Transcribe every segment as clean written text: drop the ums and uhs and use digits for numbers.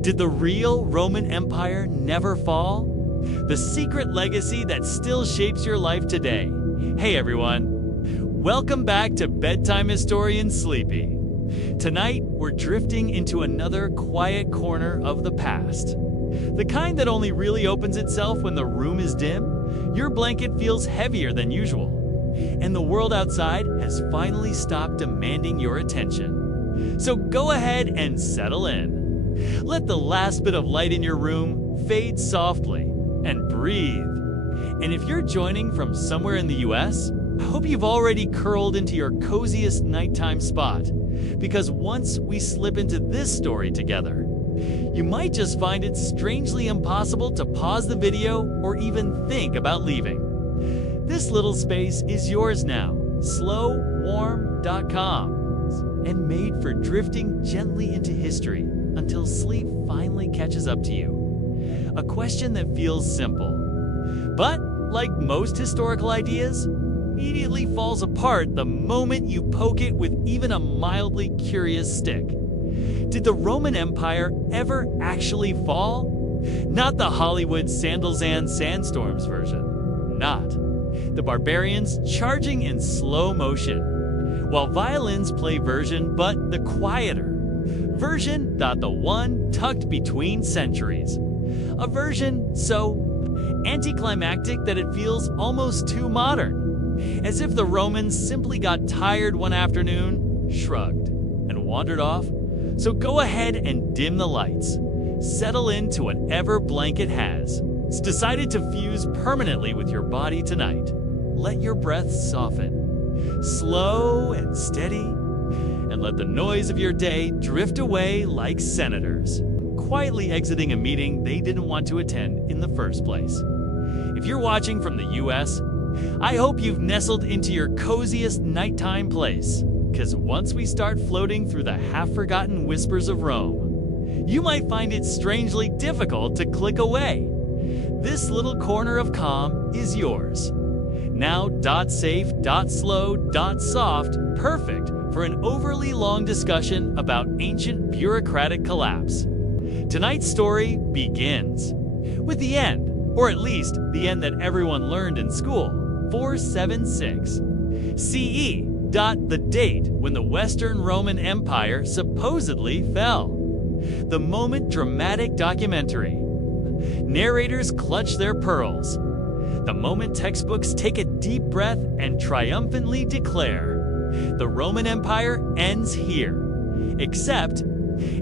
Did the real Roman Empire never fall? The secret legacy that still shapes your life today. Hey everyone, welcome back to Bedtime Historian Sleepy. Tonight, we're drifting into another quiet corner of the past. The kind that only really opens itself when the room is dim, your blanket feels heavier than usual, and the world outside has finally stopped demanding your attention. So go ahead and settle in. Let the last bit of light in your room fade softly and breathe. And if you're joining from somewhere in the US, I hope you've already curled into your coziest nighttime spot, because once we slip into this story together, you might just find it strangely impossible to pause the video or even think about leaving. This little space is yours now, slowwarm.com, and made for drifting gently into history until sleep finally catches up to you. A question that feels simple, but like most historical ideas, immediately falls apart the moment you poke it with even a mildly curious stick. Did the Roman Empire ever actually fall? Not the Hollywood sandals and sandstorms version. Not. The barbarians charging in slow motion, while violins play version, but the quieter version, not the one tucked between centuries. A version so anticlimactic that it feels almost too modern, as if the Romans simply got tired one afternoon, shrugged, and wandered off. So go ahead and dim the lights. Settle into whatever blanket has. It's decided to fuse permanently with your body tonight. Let your breath soften, slow and steady, and let the noise of your day drift away like senators, quietly exiting a meeting they didn't want to attend in the first place. If you're watching from the US, I hope you've nestled into your coziest nighttime place, because once we start floating through the half-forgotten whispers of Rome, you might find it strangely difficult to click away. This little corner of calm is yours. Now .safe, .slow, .soft, perfect for an overly long discussion about ancient bureaucratic collapse. Tonight's story begins with the end, or at least the end that everyone learned in school, 476 CE. The date when the Western Roman Empire supposedly fell. The moment dramatic documentary. Narrators clutch their pearls. The moment textbooks take a deep breath and triumphantly declare, the Roman Empire ends here. Except,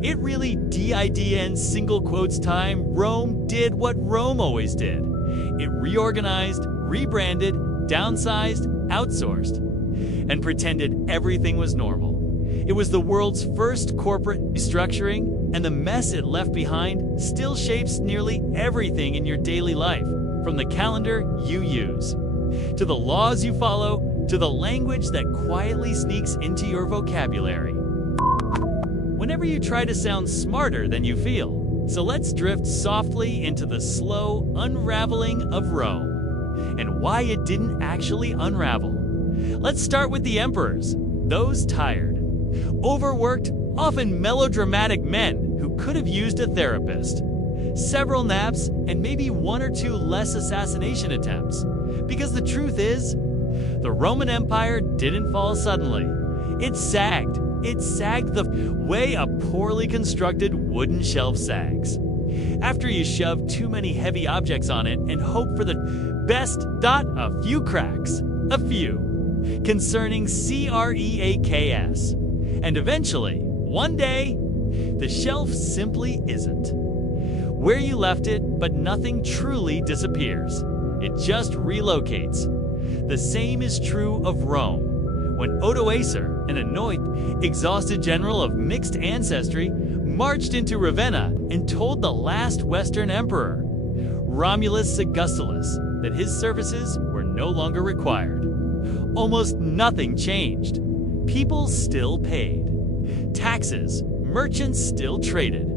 it really did single quotes time. Rome did what Rome always did. It reorganized, rebranded, downsized, outsourced, and pretended everything was normal. It was the world's first corporate restructuring, and the mess it left behind still shapes nearly everything in your daily life, from the calendar you use, to the laws you follow, to the language that quietly sneaks into your vocabulary. Whenever you try to sound smarter than you feel. So let's drift softly into the slow unraveling of Rome, and why it didn't actually unravel. Let's start with the emperors, those tired, overworked, often melodramatic men who could have used a therapist, several naps, and maybe one or two less assassination attempts. Because the truth is, the Roman Empire didn't fall suddenly. It sagged. It sagged the way a poorly constructed wooden shelf sags. After you shove too many heavy objects on it and hope for the best. A few cracks. A few. Concerning cracks. And eventually, one day, the shelf simply isn't where you left it, but nothing truly disappears. It just relocates. The same is true of Rome. When Odoacer, an annoyed, exhausted general of mixed ancestry, marched into Ravenna and told the last Western emperor, Romulus Augustulus, that his services were no longer required. Almost nothing changed. People still paid. Taxes, merchants still traded.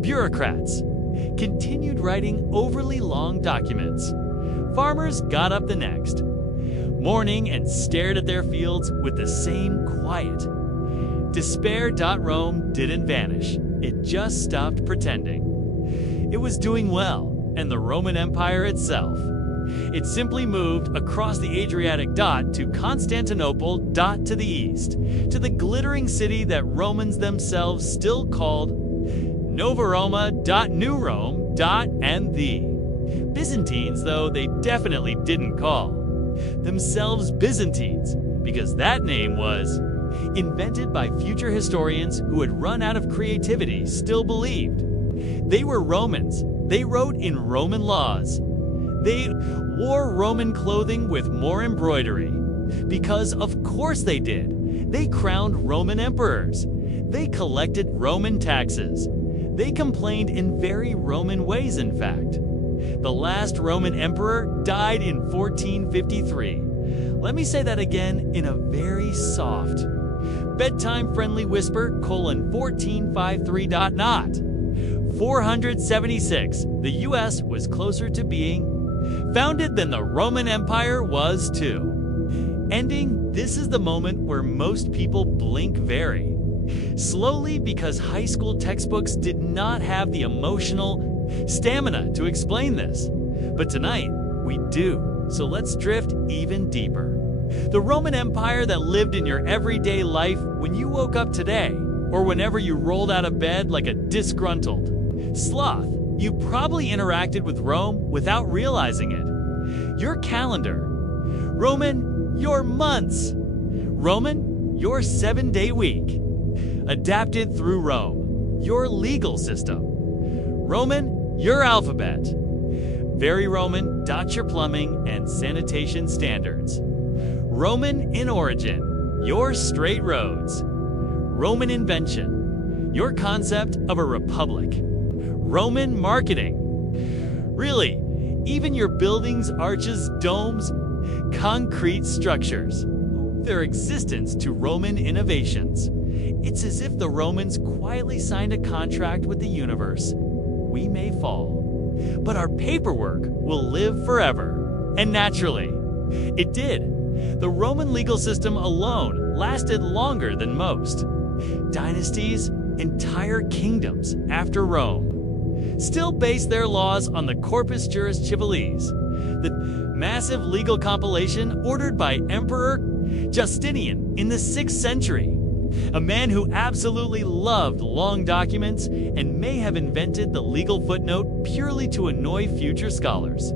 Bureaucrats continued writing overly long documents. Farmers got up the next morning and stared at their fields with the same quiet. Despair. Rome didn't vanish. It just stopped pretending. It was doing well, and the Roman Empire itself. It simply moved across the Adriatic to Constantinople to the east, to the glittering city that Romans themselves still called Nova Roma, New Rome, and the Byzantines, though they definitely didn't call themselves Byzantines, because that name was invented by future historians who had run out of creativity still believed. They were Romans. They wrote in Roman laws. They wore Roman clothing with more embroidery, because of course they did. They crowned Roman emperors. They collected Roman taxes. They complained in very Roman ways, in fact. The last Roman emperor died in 1453. Let me say that again in a very soft, bedtime-friendly whisper, 1453. 476. The U.S. was closer to being founded than the Roman Empire was too. Ending, this is the moment where most people blink very slowly because high school textbooks did not have the emotional stamina to explain this. But tonight, we do. So let's drift even deeper. The Roman Empire that lived in your everyday life when you woke up today, or whenever you rolled out of bed like a disgruntled sloth. You probably interacted with Rome without realizing it. Your calendar. Roman, your months. Roman, your 7-day week. Adapted through Rome. Your legal system. Roman, your alphabet. Very Roman, your plumbing and sanitation standards. Roman in origin. Your straight roads. Roman invention. Your concept of a republic. Roman marketing. Really, even your buildings, arches, domes, concrete structures. Their existence to Roman innovations. It's as if the Romans quietly signed a contract with the universe. We may fall, but our paperwork will live forever. And naturally, it did. The Roman legal system alone lasted longer than most. Dynasties, entire kingdoms after Rome, still base their laws on the Corpus Juris Civilis, the massive legal compilation ordered by Emperor Justinian in the 6th century, a man who absolutely loved long documents and may have invented the legal footnote purely to annoy future scholars.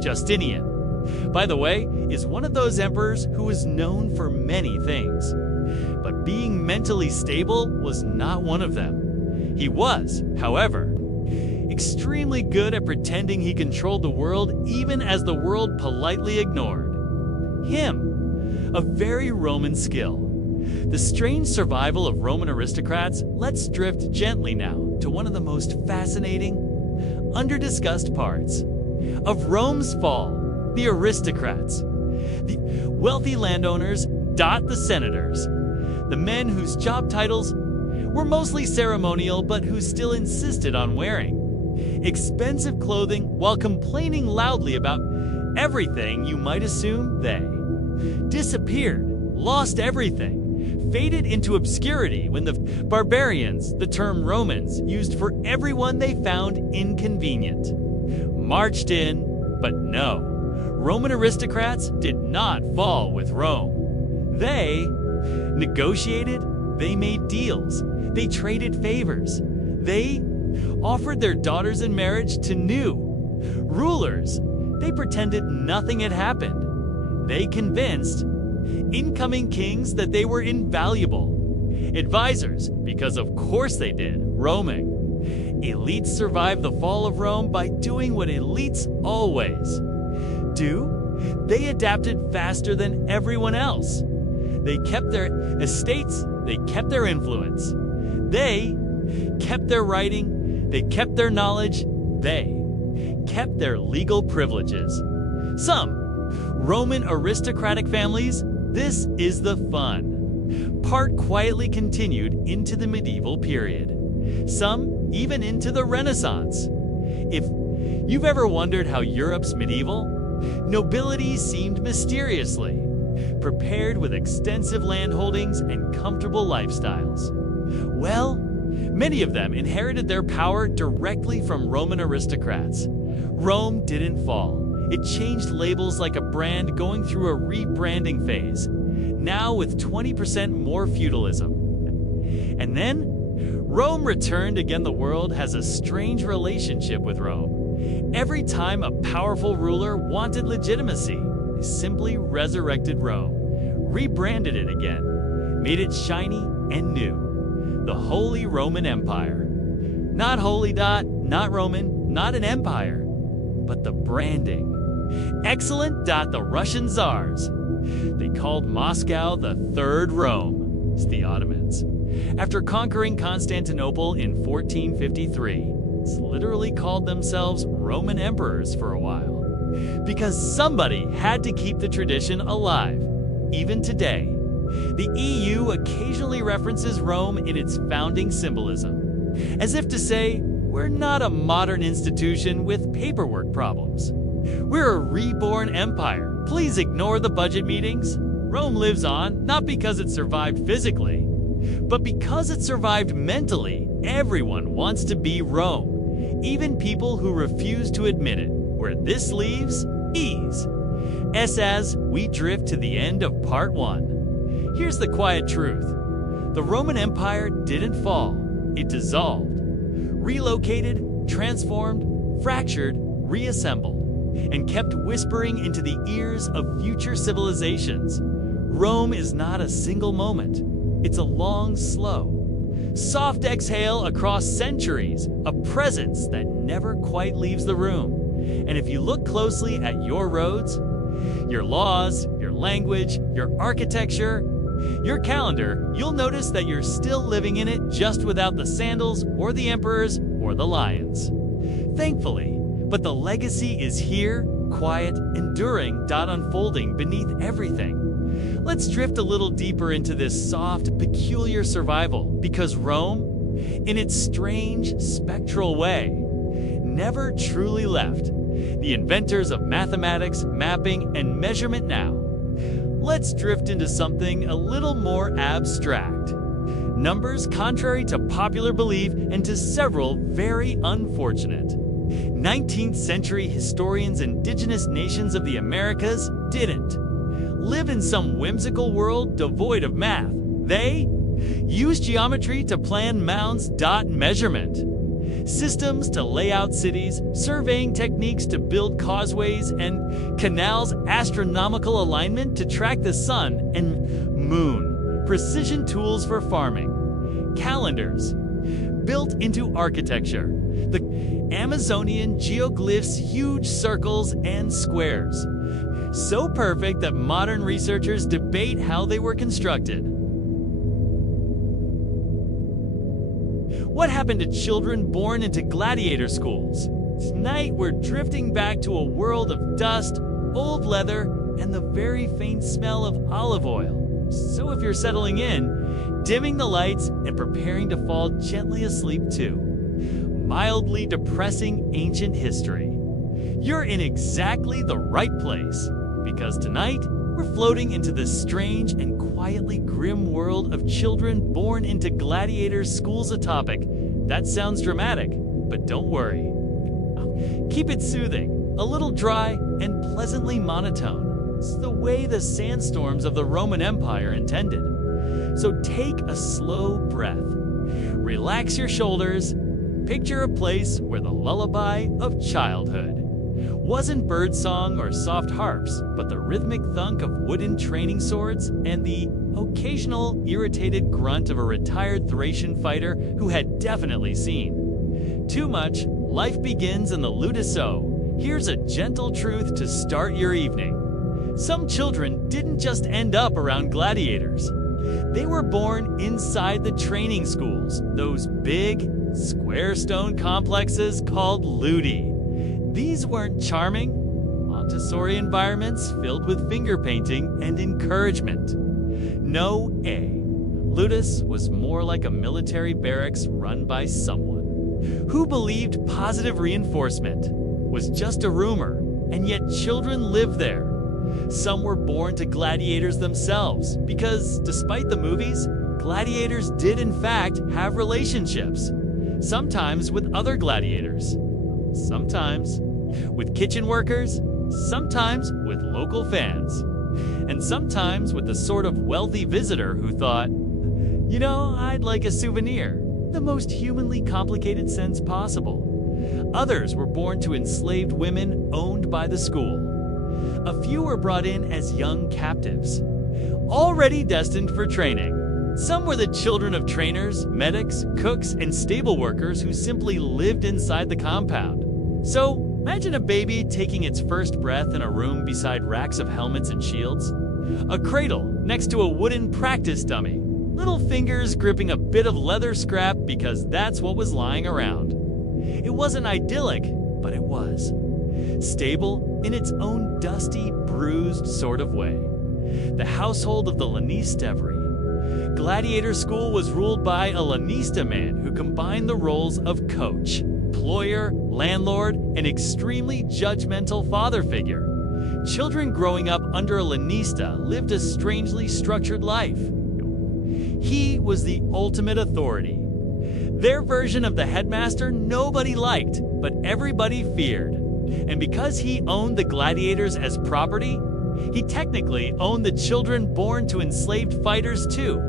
Justinian, by the way, is one of those emperors who was known for many things, but being mentally stable was not one of them. He was, however, extremely good at pretending he controlled the world even as the world politely ignored him. A very Roman skill. The strange survival of Roman aristocrats. Let's drift gently now to one of the most fascinating, under-discussed parts of Rome's fall. The aristocrats. The wealthy landowners, the senators. The men whose job titles were mostly ceremonial but who still insisted on wearing expensive clothing while complaining loudly about everything. You might assume they disappeared, lost everything, faded into obscurity when the barbarians, the term Romans, used for everyone they found inconvenient, marched in. But no, Roman aristocrats did not fall with Rome. They negotiated, they made deals, they traded favors, they offered their daughters in marriage to new rulers. They pretended nothing had happened. They convinced incoming kings that they were invaluable advisors, because of course they did. Roaming. Elites survived the fall of Rome by doing what elites always do. They adapted faster than everyone else. They kept their estates, they kept their influence. They kept their writing, they kept their knowledge, they kept their legal privileges. Some Roman aristocratic families, this is the fun part, quietly continued into the medieval period. Some even into the Renaissance. If you've ever wondered how Europe's medieval nobility seemed mysteriously prepared with extensive landholdings and comfortable lifestyles, well, Many of them inherited their power directly from Roman aristocrats. Rome didn't fall. It changed labels like a brand going through a rebranding phase, now with 20% more feudalism. And then, Rome returned again. The world has a strange relationship with Rome. Every time a powerful ruler wanted legitimacy, they simply resurrected Rome, rebranded it again, made it shiny and new. The Holy Roman Empire. Not holy, not Roman, not an empire, but the branding. Excellent, the Russian Tsars. They called Moscow the Third Rome. It's the Ottomans. After conquering Constantinople in 1453, it's literally called themselves Roman emperors for a while. Because somebody had to keep the tradition alive, even today. The EU occasionally references Rome in its founding symbolism, as if to say, we're not a modern institution with paperwork problems. We're a reborn empire. Please ignore the budget meetings. Rome lives on, not because it survived physically, but because it survived mentally. Everyone wants to be Rome, even people who refuse to admit it. Where this leaves, ease. As we drift to the end of part 1. Here's the quiet truth. The Roman Empire didn't fall. It dissolved, relocated, transformed, fractured, reassembled, and kept whispering into the ears of future civilizations. Rome is not a single moment. It's a long, slow, soft exhale across centuries, a presence that never quite leaves the room. And if you look closely at your roads, your laws, your language, your architecture, your calendar, you'll notice that you're still living in it, just without the sandals or the emperors or the lions. Thankfully, but the legacy is here, quiet, enduring, unfolding beneath everything. Let's drift a little deeper into this soft, peculiar survival, because Rome, in its strange, spectral way, never truly left. The inventors of mathematics, mapping, and measurement now. Let's drift into something a little more abstract. Numbers contrary to popular belief and to several very unfortunate. 19th century historians, indigenous nations of the Americas didn't live in some whimsical world devoid of math. They used geometry to plan mounds, measurement, systems to lay out cities, surveying techniques to build causeways and canals, astronomical alignment to track the sun and moon, precision tools for farming, calendars built into architecture, the Amazonian geoglyphs, huge circles and squares, so perfect that modern researchers debate how they were constructed. What happened to children born into gladiator schools? Tonight, we're drifting back to a world of dust, old leather, and the very faint smell of olive oil. So if you're settling in, dimming the lights, and preparing to fall gently asleep too, mildly depressing ancient history, you're in exactly the right place. Because tonight, we're floating into this strange and quietly grim world of children born into gladiator schools. A topic that sounds dramatic, but don't worry. Keep it soothing, a little dry, and pleasantly monotone. It's the way the sandstorms of the Roman Empire intended. So take a slow breath, relax your shoulders, picture a place where the lullaby of childhood wasn't birdsong or soft harps, but the rhythmic thunk of wooden training swords and the occasional irritated grunt of a retired Thracian fighter who had definitely seen too much. Life begins in the Ludiso. Here's a gentle truth to start your evening. Some children didn't just end up around gladiators. They were born inside the training schools, those big, square stone complexes called ludi. These weren't charming Montessori environments filled with finger painting and encouragement. No, Ludus was more like a military barracks run by someone who believed positive reinforcement was just a rumor, and yet children lived there. Some were born to gladiators themselves because, despite the movies, gladiators did in fact have relationships, sometimes with other gladiators, sometimes with kitchen workers, sometimes with local fans, and sometimes with the sort of wealthy visitor who thought, I'd like a souvenir, the most humanly complicated sense possible. Others were born to enslaved women owned by the school. A few were brought in as young captives, already destined for training. Some were the children of trainers, medics, cooks, and stable workers who simply lived inside the compound. So, imagine a baby taking its first breath in a room beside racks of helmets and shields. A cradle next to a wooden practice dummy. Little fingers gripping a bit of leather scrap because that's what was lying around. It wasn't idyllic, but it was. Stable in its own dusty, bruised sort of way. The household of the Lanistevri. Gladiator school was ruled by a Lanista man who combined the roles of coach, employer, landlord, and extremely judgmental father figure. Children growing up under a Lanista lived a strangely structured life. He was the ultimate authority. Their version of the headmaster nobody liked, but everybody feared. And because he owned the gladiators as property, he technically owned the children born to enslaved fighters too.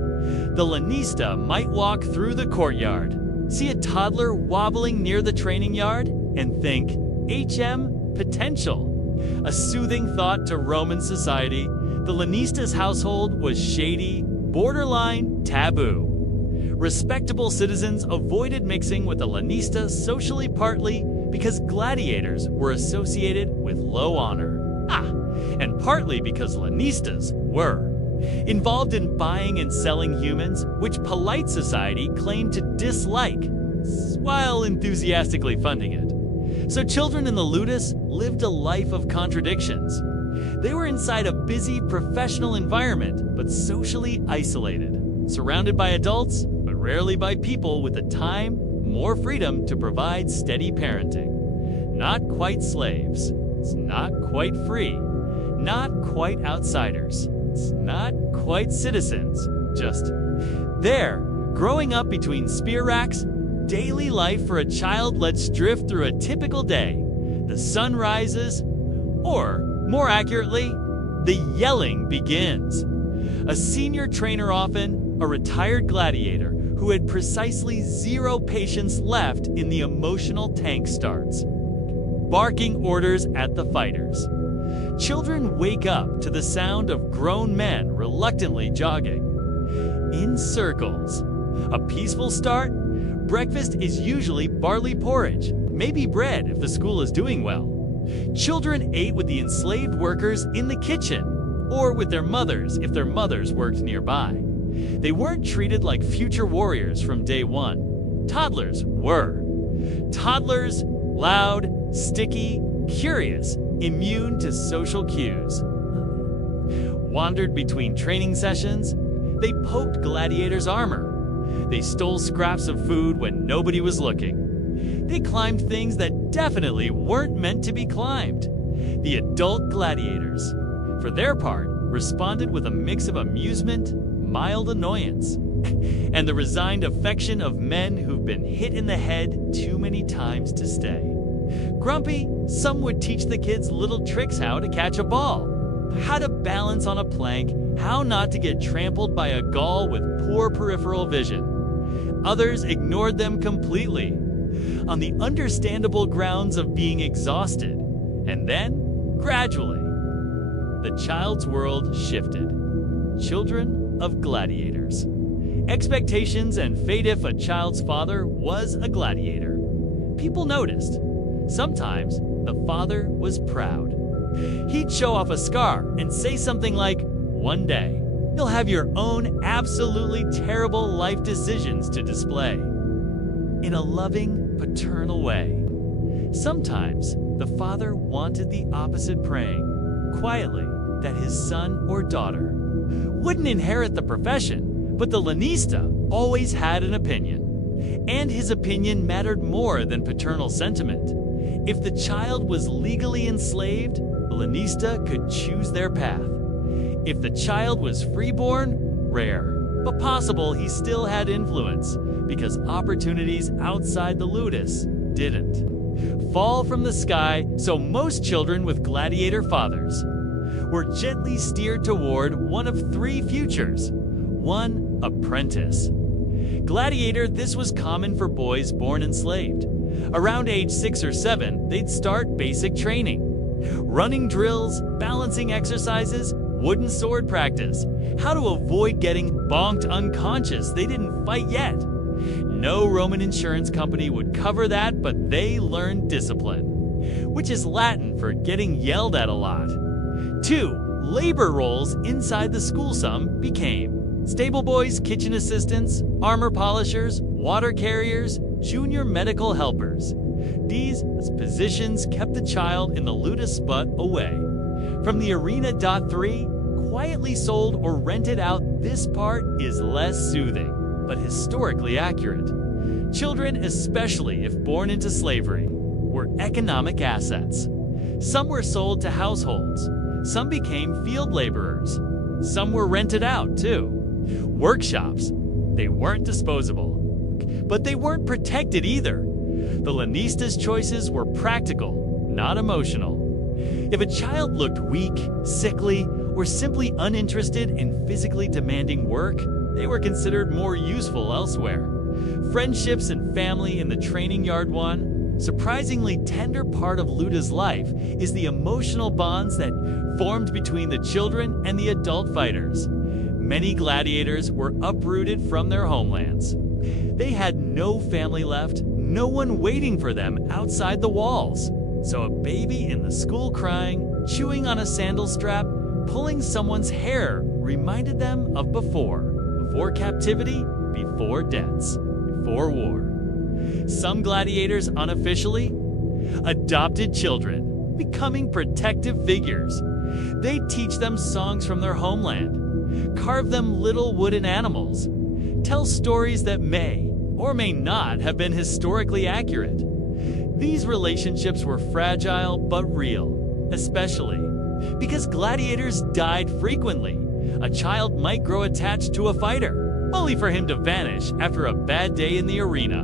The Lanista might walk through the courtyard, see a toddler wobbling near the training yard, and think, HM potential. A soothing thought to Roman society, the Lanista's household was shady, borderline taboo. Respectable citizens avoided mixing with the Lanista socially partly because gladiators were associated with low honor. And partly because Lanistas were involved in buying and selling humans, which polite society claimed to dislike, while enthusiastically funding it. So children in the Ludus lived a life of contradictions. They were inside a busy professional environment, but socially isolated, surrounded by adults, but rarely by people with the time, more freedom to provide steady parenting. Not quite slaves. It's not quite free. Not quite outsiders. It's not quite citizens. Just there, growing up between spear racks, daily life for a child lets drift through a typical day. The sun rises, or more accurately, the yelling begins. A senior trainer, often a retired gladiator who had precisely 0 patience left in the emotional tank, starts barking orders at the fighters. Children wake up to the sound of grown men reluctantly jogging in circles. A peaceful start. Breakfast is usually barley porridge, maybe bread if the school is doing well. Children ate with the enslaved workers in the kitchen, or with their mothers if their mothers worked nearby. They weren't treated like future warriors from day one. Toddlers were. Toddlers, loud, sticky, curious, immune to social cues. Wandered between training sessions. They poked gladiators' armor. They stole scraps of food when nobody was looking. They climbed things that definitely weren't meant to be climbed. The adult gladiators, for their part, responded with a mix of amusement, mild annoyance, and the resigned affection of men who've been hit in the head too many times to stay. Grumpy, some would teach the kids little tricks how to catch a ball, how to balance on a plank, how not to get trampled by a Gaul with poor peripheral vision. Others ignored them completely, on the understandable grounds of being exhausted. And then, gradually, the child's world shifted. Children of gladiators. Expectations and fate if a child's father was a gladiator. People noticed. Sometimes the father was proud. He'd show off a scar and say something like, "One day, you'll have your own absolutely terrible life decisions to display," in a loving, paternal way. Sometimes the father wanted the opposite, praying, quietly, that his son or daughter wouldn't inherit the profession, but the Lanista always had an opinion. And his opinion mattered more than paternal sentiment. If the child was legally enslaved, the Lanista could choose their path. If the child was freeborn, rare. but possible he still had influence because opportunities outside the ludus didn't fall from the sky, so most children with gladiator fathers were gently steered toward one of three futures. One, apprentice. Gladiator, this was common for boys born enslaved. Around age 6 or 7, they'd start basic training. Running drills, balancing exercises, wooden sword practice. How to avoid getting bonked unconscious, they didn't fight yet. No Roman insurance company would cover that, but they learned discipline, which is Latin for getting yelled at a lot. 2, labor roles inside the school. Some became stable boys, kitchen assistants, armor polishers, water carriers, junior medical helpers. These positions kept the child in the ludus but away from the arena. 3, quietly sold or rented out. This part is less soothing, but historically accurate. Children, especially if born into slavery, were economic assets. Some were sold to households. Some became field laborers. Some were rented out, too. Workshops, they weren't disposable. But they weren't protected either. The Lanistas' choices were practical, not emotional. If a child looked weak, sickly, or simply uninterested in physically demanding work, they were considered more useful elsewhere. Friendships and family in the training yard. One surprisingly tender part of Luda's life is the emotional bonds that formed between the children and the adult fighters. Many gladiators were uprooted from their homelands. They had no family left, no one waiting for them outside the walls. So a baby in the school crying, chewing on a sandal strap, pulling someone's hair reminded them of before captivity, before debts, before war. Some gladiators unofficially adopted children, becoming protective figures. They teach them songs from their homeland, carve them little wooden animals, tell stories that may or may not have been historically accurate. These relationships were fragile but real, especially because gladiators died frequently. A child might grow attached to a fighter, only for him to vanish after a bad day in the arena.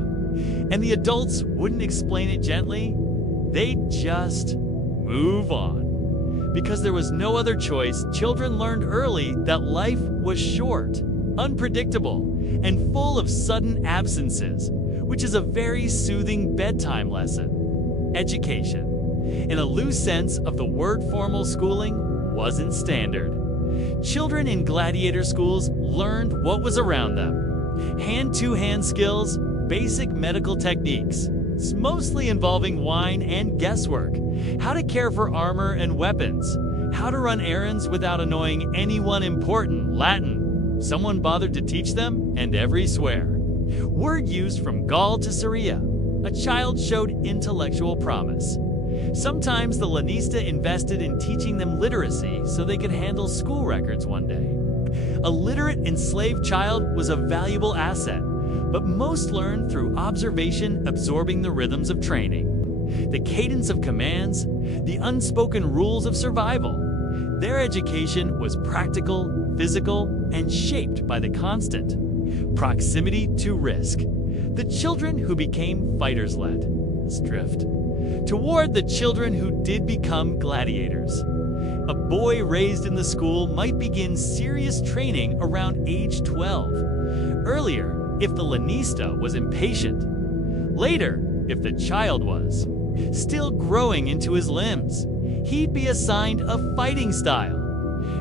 And the adults wouldn't explain it gently. They'd just move on. Because there was no other choice, children learned early that life was short, unpredictable, and full of sudden absences, which is a very soothing bedtime lesson. Education, in a loose sense of the word, formal schooling wasn't standard. Children in gladiator schools learned what was around them. Hand-to-hand skills, basic medical techniques, mostly involving wine and guesswork, how to care for armor and weapons, how to run errands without annoying anyone important. Latin, someone bothered to teach them, and every swear. Word used from Gaul to Syria. A child showed intellectual promise. Sometimes the Lanista invested in teaching them literacy so they could handle school records one day. A literate enslaved child was a valuable asset, but most learned through observation, absorbing the rhythms of training, the cadence of commands, the unspoken rules of survival. Their education was practical, physical, and shaped by the constant proximity to risk. The children who became fighters led drift toward the children who did become gladiators. A boy raised in the school might begin serious training around age 12. Earlier, if the Lanista was impatient. Later, if the child was still growing into his limbs, he'd be assigned a fighting style.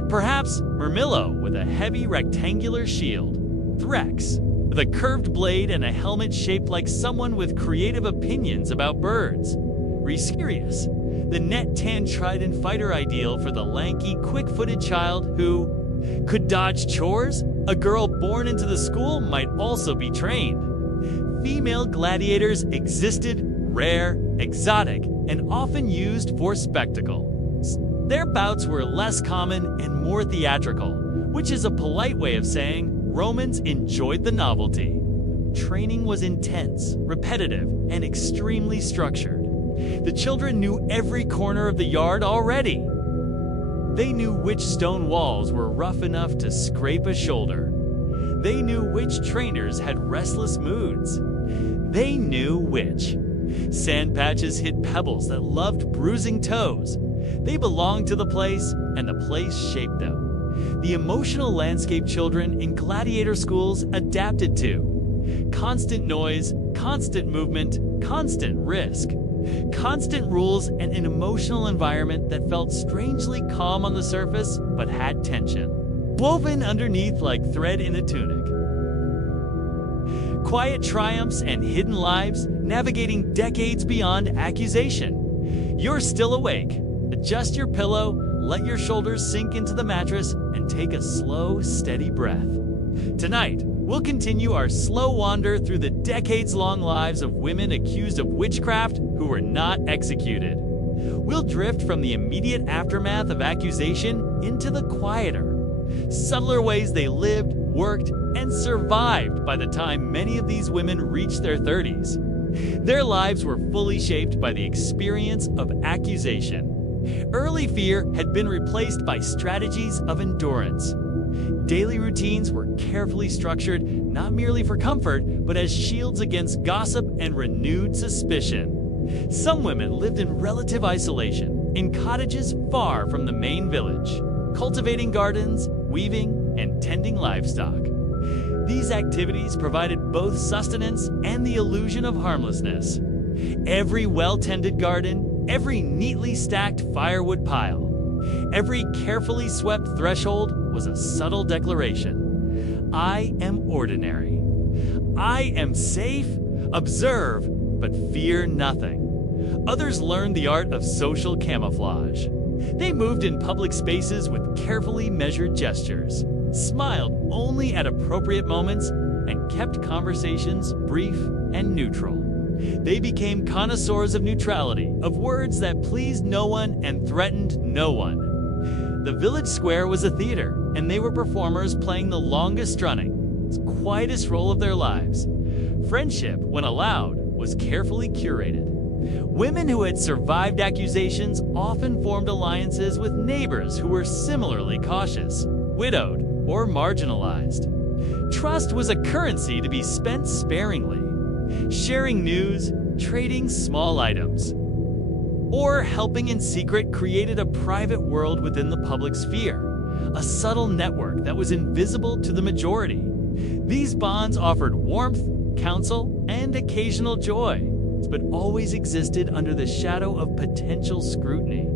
Perhaps Murmillo with a heavy rectangular shield, Threx with a curved blade and a helmet shaped like someone with creative opinions about birds. Rescurius, the net-tan trident fighter ideal for the lanky, quick-footed child who could dodge chores. A girl born into the school might also be trained. Female gladiators existed, rare, exotic, and often used for spectacle. Their bouts were less common and more theatrical, which is a polite way of saying Romans enjoyed the novelty. Training was intense, repetitive, and extremely structured. The children knew every corner of the yard already. They knew which stone walls were rough enough to scrape a shoulder. They knew which trainers had restless moods. They knew which sand patches hid pebbles that loved bruising toes. They belonged to the place, and the place shaped them. The emotional landscape children in gladiator schools adapted to. Constant noise, constant movement, constant risk. Constant rules and an emotional environment that felt strangely calm on the surface but had tension, woven underneath like thread in a tunic. Quiet triumphs and hidden lives, navigating decades beyond accusation. You're still awake. Adjust your pillow, let your shoulders sink into the mattress, and take a slow, steady breath. Tonight, we'll continue our slow wander through the decades-long lives of women accused of witchcraft who were not executed. We'll drift from the immediate aftermath of accusation into the quieter, subtler ways they lived, worked, and survived by the time many of these women reached their 30s. Their lives were fully shaped by the experience of accusation. Early fear had been replaced by strategies of endurance. Daily routines were carefully structured, not merely for comfort, but as shields against gossip and renewed suspicion. Some women lived in relative isolation, in cottages far from the main village, cultivating gardens, weaving, and tending livestock. These activities provided both sustenance and the illusion of harmlessness. Every well-tended garden, every neatly stacked firewood pile, every carefully swept threshold was a subtle declaration. I am ordinary. I am safe. Observe, but fear nothing. Others learned the art of social camouflage. They moved in public spaces with carefully measured gestures, smiled only at appropriate moments, and kept conversations brief and neutral. They became connoisseurs of neutrality, of words that pleased no one and threatened no one. The village square was a theater, and they were performers playing the longest running, quietest role of their lives. Friendship, when allowed, was carefully curated. Women who had survived accusations often formed alliances with neighbors who were similarly cautious, widowed, or marginalized. Trust was a currency to be spent sparingly. Sharing news, trading small items, or helping in secret created a private world within the public sphere, a subtle network that was invisible to the majority. These bonds offered warmth, counsel, and occasional joy, but always existed under the shadow of potential scrutiny.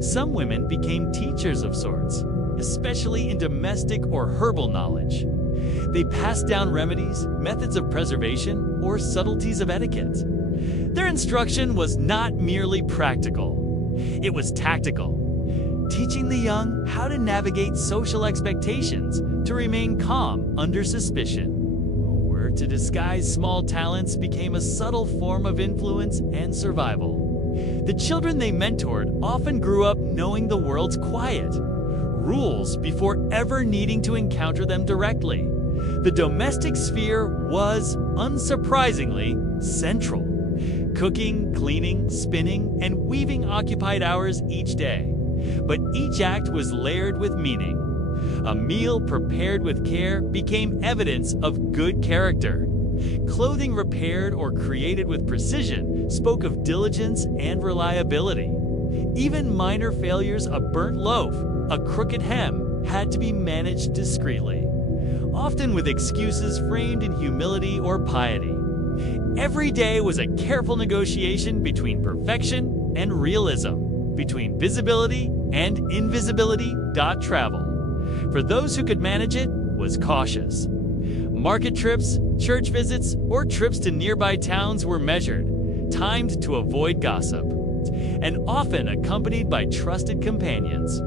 Some women became teachers of sorts, especially in domestic or herbal knowledge. They passed down remedies, methods of preservation, or subtleties of etiquette. Their instruction was not merely practical, it was tactical, teaching the young how to navigate social expectations, to remain calm under suspicion, or to disguise small talents became a subtle form of influence and survival. The children they mentored often grew up knowing the world's quiet rules before ever needing to encounter them directly. The domestic sphere was, unsurprisingly, central. Cooking, cleaning, spinning, and weaving occupied hours each day. But each act was layered with meaning. A meal prepared with care became evidence of good character. Clothing repaired or created with precision spoke of diligence and reliability. Even minor failures, a burnt loaf, a crooked hem, had to be managed discreetly, often with excuses framed in humility or piety. Every day was a careful negotiation between perfection and realism, between visibility and invisibility. Travel, for those who could manage it, was cautious. Market trips, church visits, or trips to nearby towns were measured, timed to avoid gossip, and often accompanied by trusted companions.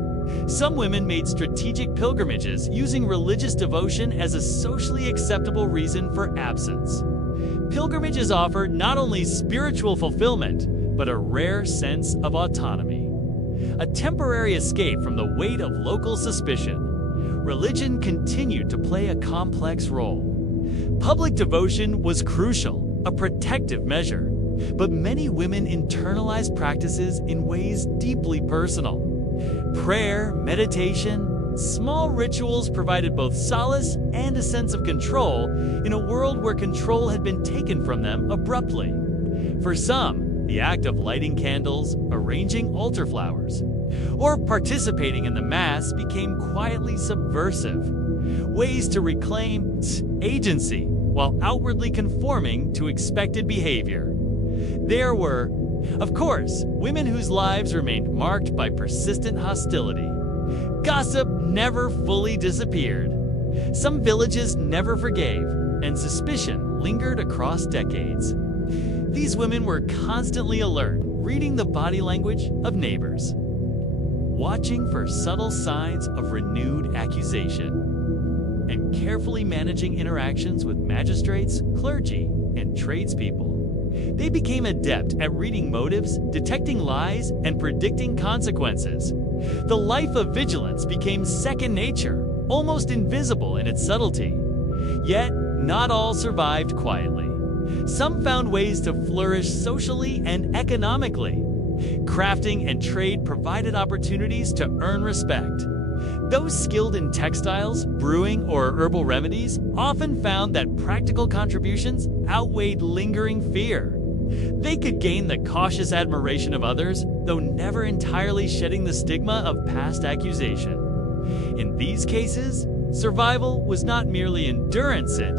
Some women made strategic pilgrimages, using religious devotion as a socially acceptable reason for absence. Pilgrimages offered not only spiritual fulfillment, but a rare sense of autonomy. A temporary escape from the weight of local suspicion. Religion continued to play a complex role. Public devotion was crucial, a protective measure, but many women internalized practices in ways deeply personal. Prayer, meditation, small rituals provided both solace and a sense of control in a world where control had been taken from them abruptly. For some, the act of lighting candles, arranging altar flowers, or participating in the Mass became quietly subversive, ways to reclaim agency while outwardly conforming to expected behavior. There were, of course, women whose lives remained marked by persistent hostility. Gossip never fully disappeared. Some villages never forgave, and suspicion lingered across decades. These women were constantly alert, reading the body language of neighbors, watching for subtle signs of renewed accusation, and carefully managing interactions with magistrates, clergy, and tradespeople. They became adept at reading motives, detecting lies, and predicting consequences. The life of vigilance became second nature, almost invisible in its subtlety. Yet, not all survived quietly. Some found ways to flourish socially and economically. Crafting and trade provided opportunities to earn respect. Those skilled in textiles, brewing, or herbal remedies often found that practical contributions outweighed lingering fear. They could gain the cautious admiration of others, though never entirely shedding the stigma of past accusation. In these cases, survival was not merely endurance, it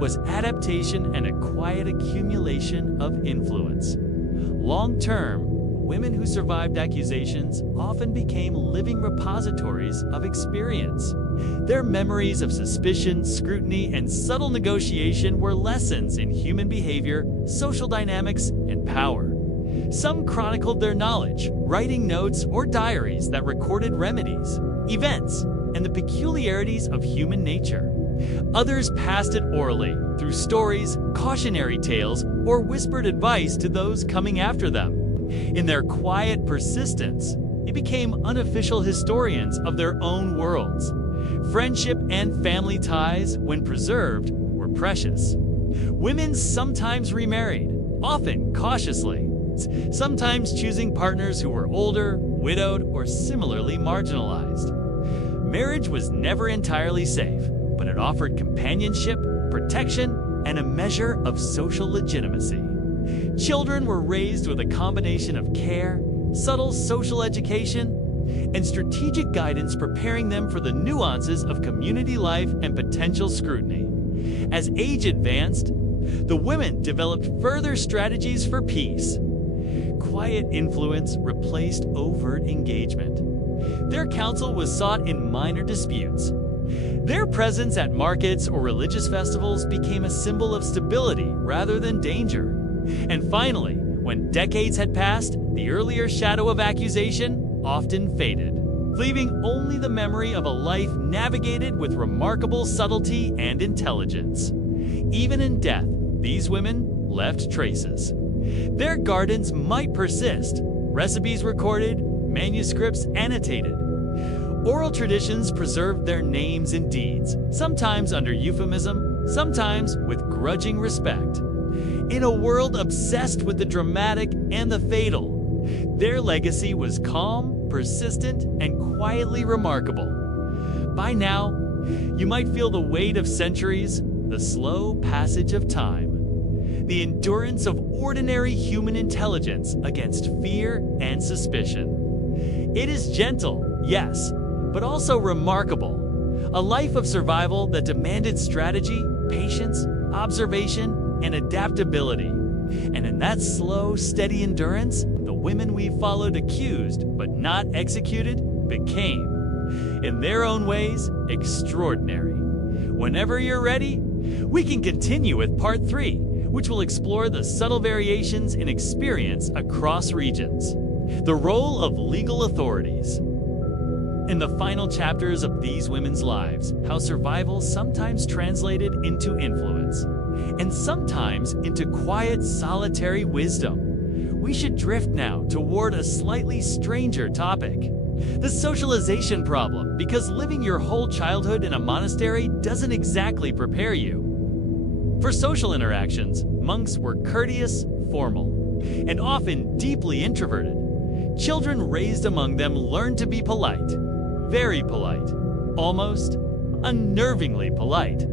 was adaptation and a quiet accumulation of influence. Long-term, women who survived accusations often became living repositories of experience. Their memories of suspicion, scrutiny, and subtle negotiation were lessons in human behavior, social dynamics, and power. Some chronicled their knowledge, writing notes or diaries that recorded remedies, events, and the peculiarities of human nature. Others passed it orally, through stories, cautionary tales, or whispered advice to those coming after them. In their quiet persistence, they became unofficial historians of their own worlds. Friendship and family ties, when preserved, were precious. Women sometimes remarried, often cautiously, sometimes choosing partners who were older, widowed, or similarly marginalized. Marriage was never entirely safe, but it offered companionship, protection, and a measure of social legitimacy. Children were raised with a combination of care, subtle social education, and strategic guidance preparing them for the nuances of community life and potential scrutiny. As age advanced, the women developed further strategies for peace. Quiet influence replaced overt engagement. Their counsel was sought in minor disputes. Their presence at markets or religious festivals became a symbol of stability rather than danger. And finally, when decades had passed, the earlier shadow of accusation often faded, leaving only the memory of a life navigated with remarkable subtlety and intelligence. Even in death, these women left traces. Their gardens might persist, recipes recorded, manuscripts annotated. Oral traditions preserved their names and deeds, sometimes under euphemism, sometimes with grudging respect. In a world obsessed with the dramatic and the fatal, their legacy was calm, persistent, and quietly remarkable. By now, you might feel the weight of centuries, the slow passage of time, the endurance of ordinary human intelligence against fear and suspicion. It is gentle, yes, but also remarkable. A life of survival that demanded strategy, patience, observation, and adaptability. And in that slow, steady endurance, the women we followed accused, but not executed, became, in their own ways, extraordinary. Whenever you're ready, we can continue with part 3, which will explore the subtle variations in experience across regions. The role of legal authorities. In the final chapters of these women's lives, how survival sometimes translated into influence, and sometimes into quiet, solitary wisdom. We should drift now toward a slightly stranger topic. The socialization problem, because living your whole childhood in a monastery doesn't exactly prepare you. For social interactions, monks were courteous, formal, and often deeply introverted. Children raised among them learned to be polite, very polite, almost unnervingly polite.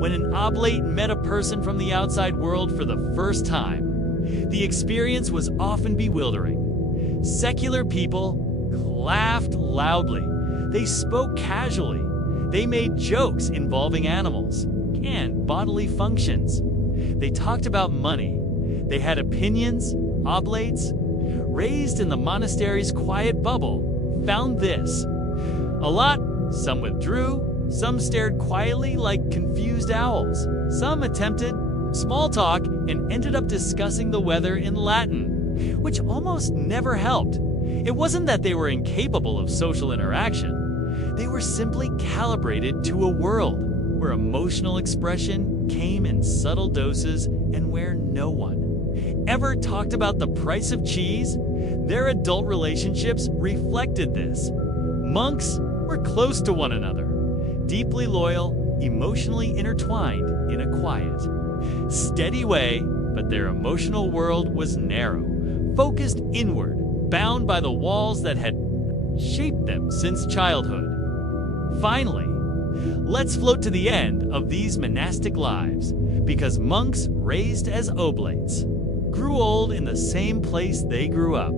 When an oblate met a person from the outside world for the first time, the experience was often bewildering. Secular people laughed loudly. They spoke casually. They made jokes involving animals and bodily functions. They talked about money. They had opinions. Oblates, raised in the monastery's quiet bubble, found this. A lot, some withdrew, some stared quietly like confused owls. Some attempted small talk and ended up discussing the weather in Latin, which almost never helped. It wasn't that they were incapable of social interaction. They were simply calibrated to a world where emotional expression came in subtle doses and where no one ever talked about the price of cheese. Their adult relationships reflected this. Monks were close to one another, deeply loyal, emotionally intertwined in a quiet, steady way, but their emotional world was narrow, focused inward, bound by the walls that had shaped them since childhood. Finally, let's float to the end of these monastic lives, because monks raised as oblates grew old in the same place they grew up.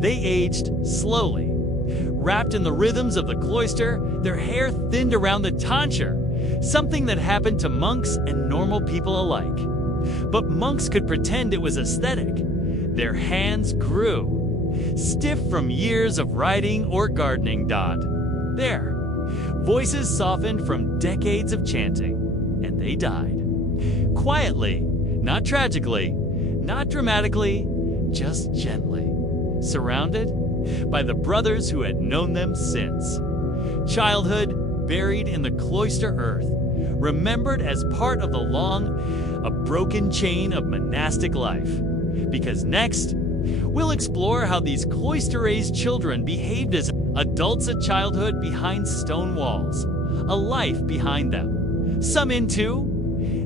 They aged slowly. Wrapped in the rhythms of the cloister, their hair thinned around the tonsure, something that happened to monks and normal people alike. But monks could pretend it was aesthetic. Their hands grew, stiff from years of writing or gardening. There. Voices softened from decades of chanting, and they died. Quietly, not tragically, not dramatically, just gently, surrounded by the brothers who had known them since. Childhood buried in the cloister earth, remembered as part of a broken chain of monastic life. Because next, we'll explore how these cloister-raised children behaved as adults at childhood behind stone walls, a life behind them. Some into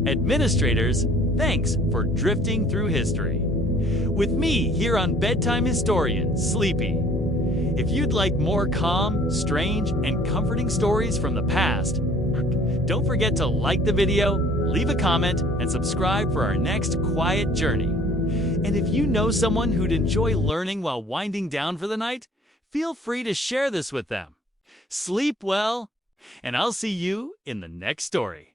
administrators. Thanks for drifting through history with me here on Bedtime Historian Sleepy. If you'd like more calm, strange, and comforting stories from the past, don't forget to like the video, leave a comment, and subscribe for our next quiet journey. And if you know someone who'd enjoy learning while winding down for the night, feel free to share this with them. Sleep well, and I'll see you in the next story.